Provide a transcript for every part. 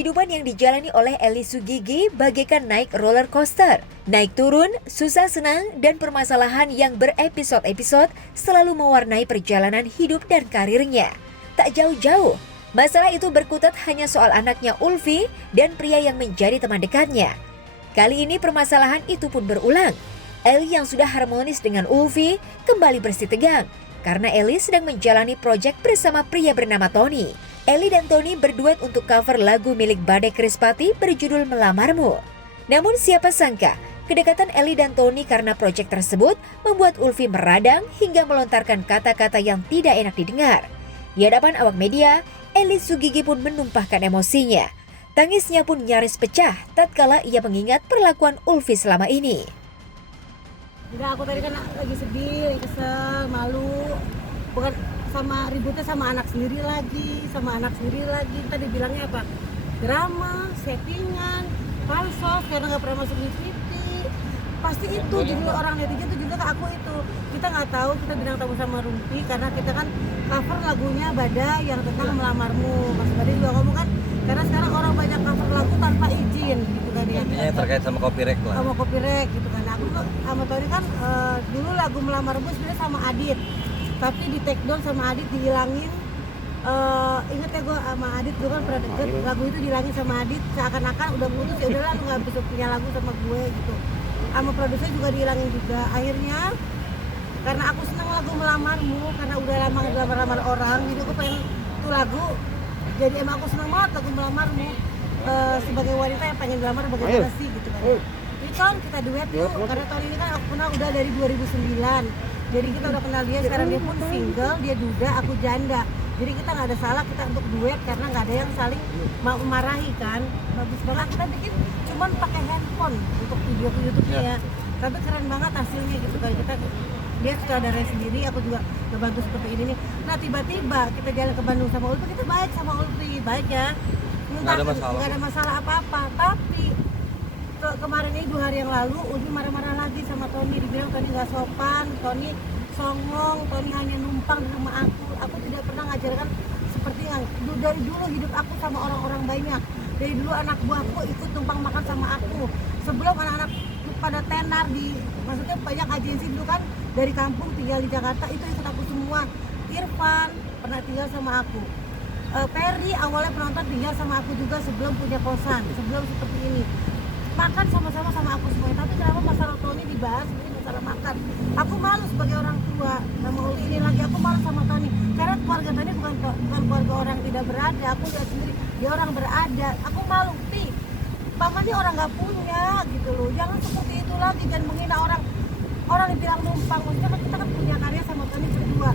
Kehidupan yang dijalani oleh Eli Sugigi bagaikan naik roller coaster. Naik turun, susah senang, dan permasalahan yang berepisode-episode selalu mewarnai perjalanan hidup dan karirnya. Tak jauh-jauh, masalah itu berkutat hanya soal anaknya Ulfi dan pria yang menjadi teman dekatnya. Kali ini permasalahan itu pun berulang. Eli yang sudah harmonis dengan Ulfi kembali bersitegang karena Eli sedang menjalani proyek bersama pria bernama Tony. Eli dan Tony berduet untuk cover lagu milik Bade Krispati berjudul Melamarmu. Namun siapa sangka, kedekatan Eli dan Tony karena proyek tersebut membuat Ulfi meradang hingga melontarkan kata-kata yang tidak enak didengar. Di hadapan awak media, Eli Sugigi pun menumpahkan emosinya. Tangisnya pun nyaris pecah tatkala ia mengingat perlakuan Ulfi selama ini. Enggak, aku tadi kan lagi sedih, lagi kesel, malu. Bukan sama ributnya sama anak sendiri lagi. Tadi bilangnya apa? Drama, settingan, pansos, karena nggak pernah masuk di TV. Pasti itu, jadi orang netizen itu juga ke aku itu. Kita nggak tahu, kita bilang tamu sama Rumpi karena kita kan cover lagunya Bada yang tentang Melamarmu. Mas Bada juga ngomong kan, karena sekarang orang banyak cover lagu tanpa izin gitu kan ya. Intinya yang terkait sama copyright lah. Sama copyright gitu kan. Aku sama Tony kan dulu lagu Melamarmu sebenarnya sama Adit. Tapi di take down sama Adit dihilangin. Ingat ya gue sama Adit, gue kan pernah deket, lagu itu dihilangin sama Adit seakan-akan udah putus, ya udahlah lu nggak bisa punya lagu sama gue gitu. Sama produser juga dihilangin juga. Akhirnya karena aku senang lagu Melamarmu, karena udah lama ngelamar-lamar orang, jadi aku pengen tuh lagu. Jadi emang aku senang banget lagu Melamarmu, sebagai wanita yang pengen dilamar bagaimana sih gitu kan. Jadi Ton, kita duet yuk, karena tahun ini kan aku kenal udah dari 2009. Jadi kita udah kenal dia, sekarang dia pun single, dia duda, aku janda. Jadi kita nggak ada salah kita untuk duet karena nggak ada yang saling memarahi kan. Bagus banget, kita bikin cuman pakai handphone untuk video ke YouTube-nya ya. Tapi keren banget hasilnya gitu kan. Dia sutradara sendiri, aku juga ngebantu seperti ini nih. Nah tiba-tiba kita jalan ke Bandung sama Ulfi, kita baik sama Ulfi, baik ya. Nggak ada masalah apa-apa. Tapi kemarin ini 2 hari yang lalu Ulfi marah-marah lagi sama Tony, dibilang Tony nggak sopan, Tony songong, Tony hanya numpang di rumah aku. Aku tidak pernah ngajarkan seperti yang dari dulu hidup aku sama orang-orang banyak. Dari dulu anak buahku ikut numpang makan sama aku. Sebelum anak-anak pada tenar maksudnya banyak agensi dulu kan dari kampung tinggal di Jakarta itu ikut aku semua. Irfan pernah tinggal sama aku. Perry awalnya penonton tinggal sama aku juga sebelum punya kosan, sebelum seperti ini. Makan sama-sama sama aku semuanya. Tapi kenapa masalah Tony dibahas ini masalah makan? Aku malu sebagai orang tua. Nama Ulfi ini lagi aku malu sama Tony. Karena keluarga Tony bukan keluarga orang yang tidak berada. Aku lihat sendiri dia orang berada. Aku malu, Pi. Mama ini orang nggak punya gitu loh. Jangan seperti itu lagi, jangan menghina orang. Orang dibilang numpang, maksudnya kan kita kan punya karya sama Tony berdua.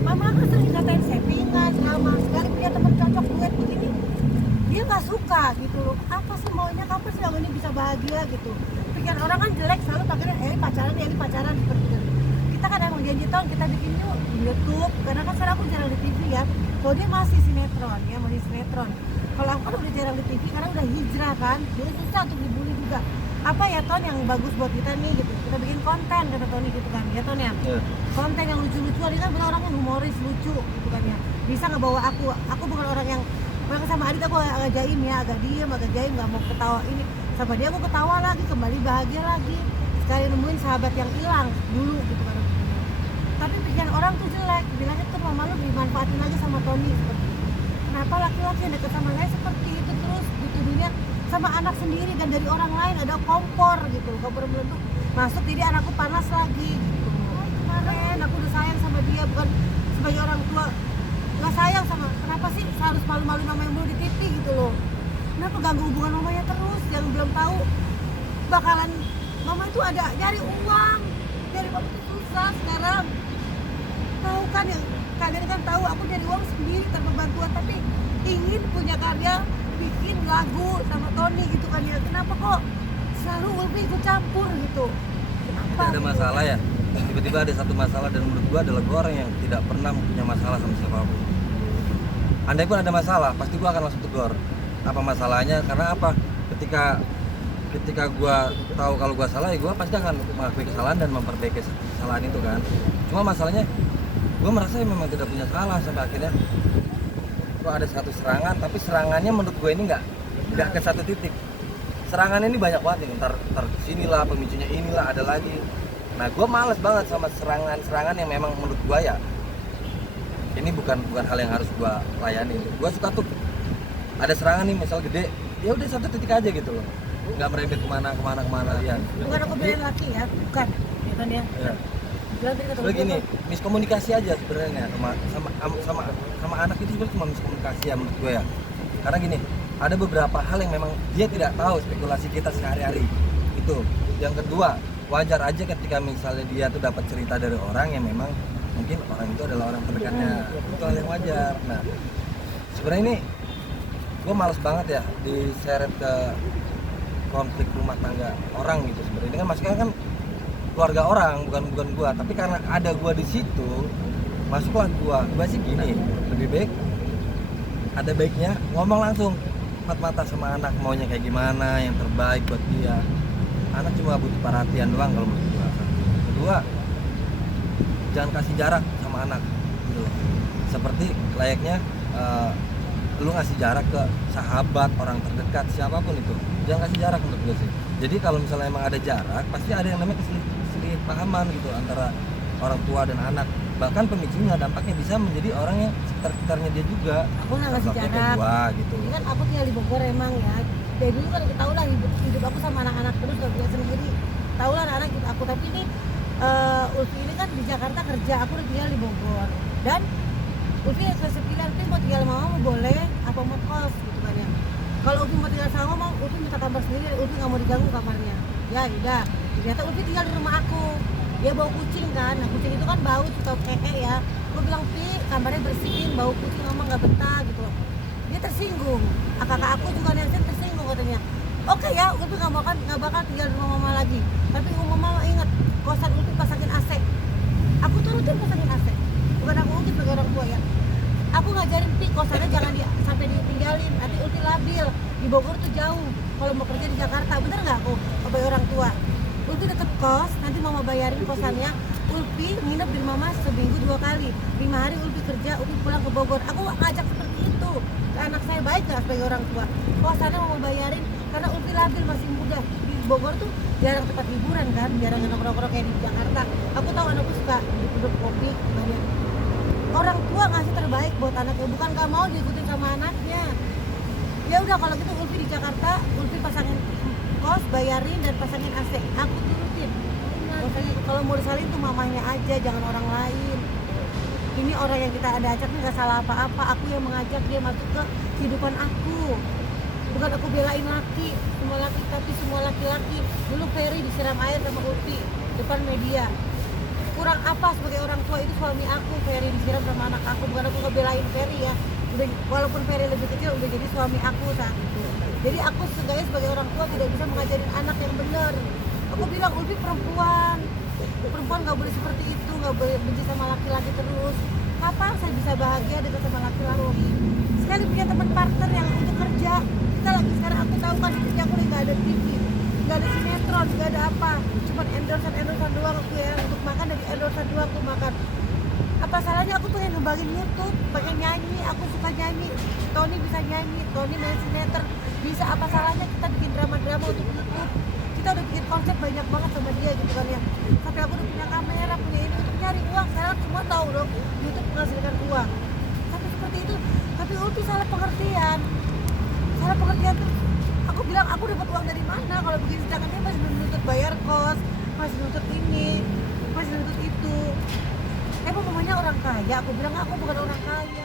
Mama kan sering dikatain settingan, drama, sekali punya teman cocok duet begini. Dia nggak suka gitu loh. Apa sih maunya, kapan sih lagu ini bisa bahagia gitu. Pikiran orang kan jelek, selalu pakainya Eli pacaran seperti itu. Kita kan emang janji tahun kita bikin yuk di YouTube, karena kan sekarang aku jarang di TV ya. Kalau dia masih sinetron ya, masih sinetron. Kalau aku kan udah jarang di TV karena udah hijrah kan, jadi susah untuk dibully juga. Apa ya Ton yang bagus buat kita nih gitu, kita bikin konten kata Tony gitu kan ya Ton ya. Konten yang lucu-lucu, dia kan bener orangnya humoris, lucu gitu kan ya, bisa ngebawa aku bukan orang yang sama Adit aku agak jaim ya, agak diem, agak jaim, nggak mau ketawa ini sama dia, aku ketawa lagi, kembali bahagia lagi, sekali nemuin sahabat yang hilang dulu gitu kan. Tapi pikiran orang tuh jelek, bilangnya tuh mama lu dimanfaatin lagi sama Tony seperti itu. Kenapa laki-laki yang deket sama saya seperti itu terus dituduhnya sama anak sendiri dan dari orang lain, ada kompor gitu, kompor meletup masuk jadi anakku panas lagi gitu. Kemarin aku udah sayang sama dia, bukan sebagai orang tua nggak sayang sama, kenapa sih harus malu-malu mama yang dulu di TV gitu loh. Kenapa ganggu hubungan mamanya terus, yang belum tahu bakalan mama itu ada nyari uang, nyari uang itu susah sekarang. Tahu kan yang kalian kan tahu aku nyari uang sendiri tanpa bantuan, tapi ingin punya karya, bikin lagu sama Tony gitu kan ya. Kenapa kok selalu Ulfi ikut campur gitu? Kenapa? Ada masalah ya, tiba-tiba ada satu masalah, dan menurut gua adalah gua orang yang tidak pernah punya masalah sama siapapun. Andai pun ada masalah, pasti gua akan langsung tegur apa masalahnya, karena apa? Ketika gua tahu kalau gua salah, ya gua pasti akan mengakui kesalahan dan memperbaiki kesalahan itu kan. Cuma masalahnya gua merasa memang tidak punya salah, sampai akhirnya kok ada satu serangan, tapi serangannya menurut gue ini nggak nggak ke satu titik. Serangan ini banyak banget nih, ntar sinilah pemicunya, inilah ada lagi. Nah gue males banget sama serangan yang memang menurut gue ya ini bukan hal yang harus gue layani. Gue suka tuh ada serangan nih misal gede, ya udah satu titik aja gitu loh, nggak merembet kemana ya. Bukan aku belain laki ya, bukan ya. Sebenarnya gini, miskomunikasi aja sebenarnya sama anak itu sebenarnya cuma miskomunikasi ya menurut gue ya. Karena gini, ada beberapa hal yang memang dia tidak tahu spekulasi kita sehari-hari itu. Yang kedua, wajar aja ketika misalnya dia tuh dapat cerita dari orang yang memang mungkin orang itu adalah orang terdekatnya, itu hal yang wajar. Nah sebenarnya ini gue males banget ya diseret ke konflik rumah tangga orang gitu. Sebenarnya ini kan maksudnya kan keluarga orang, bukan gue, tapi karena ada gue di situ masuklah gue sih gini, lebih baik ada baiknya ngomong langsung empat mata sama anak maunya kayak gimana yang terbaik buat dia. Anak cuma butuh perhatian doang kalau menurut gue. Kedua, jangan kasih jarak sama anak gitu loh. Seperti layaknya lu ngasih jarak ke sahabat, orang terdekat, siapapun itu. Jangan kasih jarak menurut gue sih. Jadi kalau misalnya emang ada jarak, pasti ada yang namanya kesalahpahaman gitu antara orang tua dan anak. Bahkan pemicunya dampaknya bisa menjadi orang yang sekitarnya dia juga. Aku nggak ngasih Kayak jarak. gua gitu. Ini kan aku tinggal di Bogor emang ya. Dari dulu kan kita tahu lah hidup aku sama anak-anak terus gak punya sendiri. Tahu lah anak hidup aku, tapi ini Ulfi ini kan di Jakarta kerja, aku udah tinggal di Bogor. Dan Ulfi saya pilihan, Ulfi mau tinggal sama mama boleh apa mau kos gitu kan ya. Kalau Ulfi mau tinggal sama mama, Ulfi minta kamar sendiri, Ulfi nggak mau diganggu kamarnya. Ya udah, ternyata Ulfi tinggal di rumah aku. Dia bawa kucing kan, nah kucing itu kan bau suka keke ya. Gue bilang, Pi, kamarnya bersihin, bau kucing mama nggak betah gitu. Dia tersinggung, kakak aku juga nanti tersinggung katanya. Oke ya, Ulfi nggak bakal tinggal di rumah mama lagi. Tapi mama ingat, kosan Ulfi pasangin AC. Aku turutin pasangin AC. Bukan aku Ulfi sebagai orang tua ya. Aku ngajarin Pi, kosannya jangan sampai ditinggalin. Nanti Ulfi labil. Di Bogor tuh jauh. Kalau mau kerja di Jakarta, bener nggak aku sebagai orang tua? Ulfi tetap kos, nanti mama bayarin kosannya. Ulfi nginep di mama seminggu 2 kali. 5 hari Ulfi kerja, Ulfi pulang ke Bogor. Aku ngajak seperti itu. Anak saya baik nggak sebagai orang tua? Kosannya mama bayarin karena Ulfi labil masih muda. Di Bogor tuh jarang tempat hiburan kan, jarang nongkrong-nongkrong kayak di Jakarta. Aku tahu anakku suka duduk kopi banyak. Orang tua ngasih terbaik buat anaknya, bukan gak mau diikutin sama anaknya. Ya udah kalau gitu Ulfi di Jakarta, Ulfi pasangin kos, bayarin dan pasangin AC. Aku turutin. Kalau mau disalin tuh mamanya aja, jangan orang lain. Ini orang yang kita ada ajak nih gak salah apa-apa. Aku yang mengajak dia masuk ke kehidupan aku. Bukan aku belain laki, semua laki, tapi semua laki-laki. Dulu Ferry disiram air sama Ulfi depan media. Kurang apa sebagai orang tua, itu suami aku, Ferry disiram sama anak aku. Bukan aku ngebelain Ferry ya. Udah, walaupun Ferry lebih kecil udah jadi suami aku saat itu. Jadi aku sebagai orang tua tidak bisa mengajarin anak yang benar. Aku bilang Ulfi perempuan nggak boleh seperti itu, nggak boleh benci sama laki-laki terus. Kapan saya bisa bahagia dengan sama laki-laki? Sekali punya teman partner yang untuk kerja, kita lagi sekarang aku tahu kan di kerja aku nggak ada TV, nggak ada sinetron, nggak ada apa, cuma endorsean doang aku ya, untuk makan dari endorsean doang aku makan. Apa salahnya aku pengen ngembangin YouTube, pengen nyanyi, aku suka nyanyi. Tony bisa nyanyi, Tony main sinetron, bisa. Apa salahnya kita bikin drama-drama untuk YouTube? Kita udah bikin konsep banyak banget sama dia gitu kan ya. Sampai aku udah punya kamera, punya ini untuk nyari uang. Sekarang semua tahu dong, YouTube menghasilkan uang. Tapi seperti itu, tapi Ulfi salah pengertian tuh. Aku bilang aku dapat uang dari mana kalau begini, sedangkan dia masih menuntut bayar kos, masih nuntut ini, masih nuntut itu. Emang mamanya orang kaya? Aku bilang aku bukan orang kaya.